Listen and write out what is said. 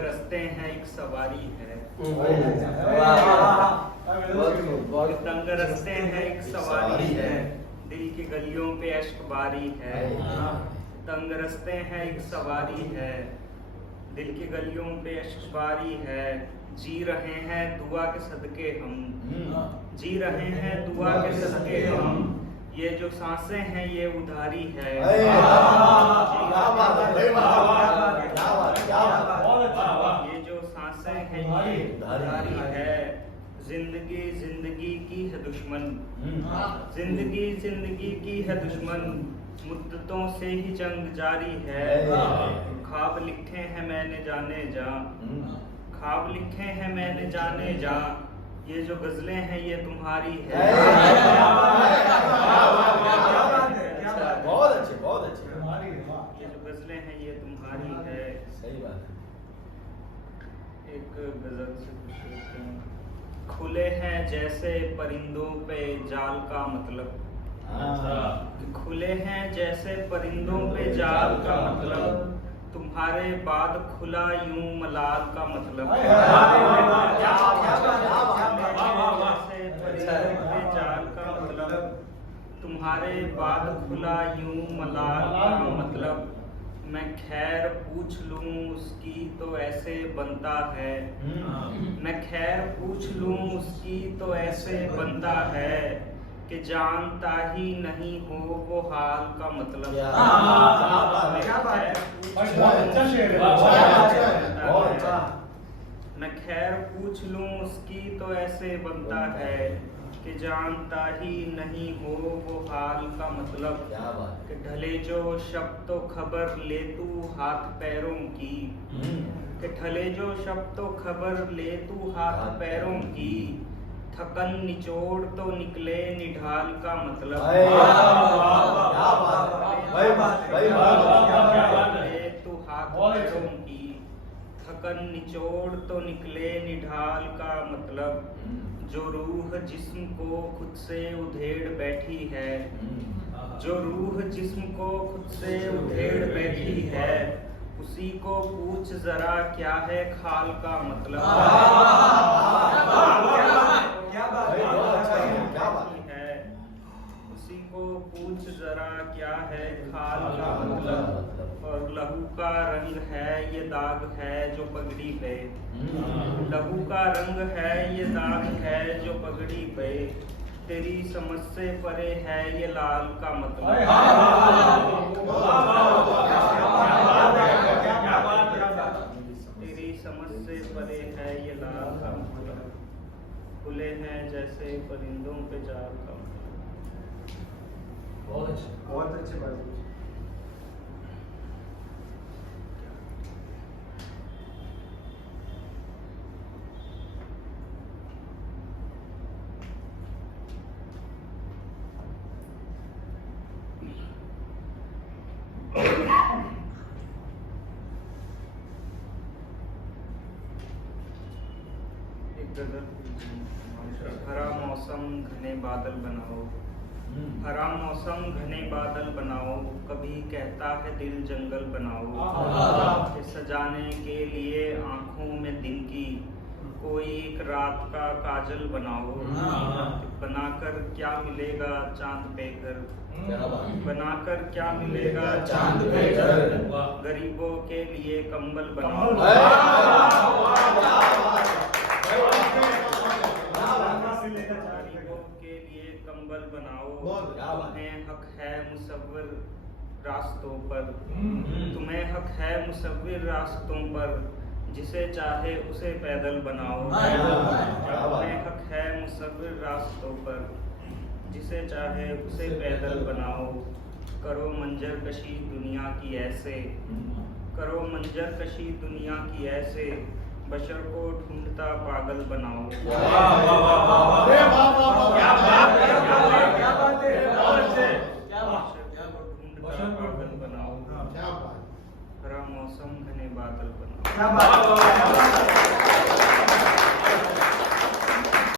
रस्ते हैं एक सवारी है। तंग रस्ते हैं एक सवारी है, दिल की गलियों पे अश्क बारी है। तंग रस्ते हैं एक सवारी है, दिल की गलियों पे अश्क बारी है। जी रहे हैं दुआ के सदके हम, जी रहे हैं दुआ के सदके हम। ये जो सांसें हैं ये उधारी है। ये जो सांसें हैं ये उधारी है। जिंदगी जिंदगी की है दुश्मन, जिंदगी जिंदगी की है दुश्मन। मुद्दतों से ही जंग जारी है। ख्वाब लिखे हैं मैंने जाने जा, ख्वाब लिखे हैं मैंने जाने जा। ये जो गजलें हैं ये तुम्हारी है। बहुत अच्छे, बहुत अच्छे। ये जो गजलें हैं ये तुम्हारी है। सही बात है। एक गजल से कुछ कहते हैं। खुले हैं जैसे परिंदों पे जाल का मतलब, खुले हैं जैसे परिंदों पे जाल का मतलब। तुम्हारे बाद खुला यूं मलाल का मतलब। जैसे परिंदों पे जाल का मतलब, तुम्हारे बाद खुला यूं मलाल का मतलब। मैं खैर पूछ लूं उसकी तो ऐसे बनता है, मैं खैर पूछ लूं उसकी तो ऐसे बनता है कि जानता ही नहीं हो वो हाल का मतलब। मैं खैर पूछ लूं उसकी तो ऐसे बनता है कि जानता ही नहीं हो वो हाल का मतलब। कि ढले जो शब्द तो खबर ले तू हाथ पैरों की, कि ढले जो शब्द तो खबर ले तू हाथ पैरों की। थकन निचोड़ तो निकले निढाल का मतलब। ले तू हाथ पैरों की, थकन निचोड़ तो निकले निढाल का मतलब। जो रूह जिस्म को खुद से उधेड़ बैठी है, जो रूह जिस्म को खुद से उधेड़ बैठी है। उसी को पूछ जरा क्या है खाल का मतलब। है उसी को पूछ जरा क्या है खाल का मतलब। और लहू का रंग है ये दाग है जो पगड़ी पे, लहू का रंग है ये दाग है जो पगड़ी पे। तेरी समझ से परे है ये लाल का मतलब। तेरी समझ से परे है ये लाल का मतलब। खुले हैं जैसे परिंदों पे जाल का मतलब। बहुत अच्छे, बहुत अच्छे बात। हरा मौसम घने बादल बनाओ, हरा मौसम घने बादल बनाओ। कभी कहता है दिल जंगल बनाओ। कि सजाने के लिए आंखों में दिन की कोई एक रात का काजल बनाओ। बनाकर क्या मिलेगा चांद पे घर, बनाकर क्या मिलेगा चांद पे घर। गरीबों के लिए कंबल बनाओ। गरीबों के लिए कंबल बनाओ। तुम्हें हक है मुसव्विर रास्तों पर, तुम्हें हक है मुसव्विर रास्तों पर। जिसे चाहे उसे पैदल बनाओ। तुम्हें हक है मुसव्विर रास्तों पर, जिसे चाहे उसे पैदल बनाओ। करो मंजर कशी दुनिया की ऐसे, करो मंजर कशी दुनिया की ऐसे। बशर को ढूंढता पागल बनाओ। पागल बनाओ। हरा मौसम घने बादल बनाओ।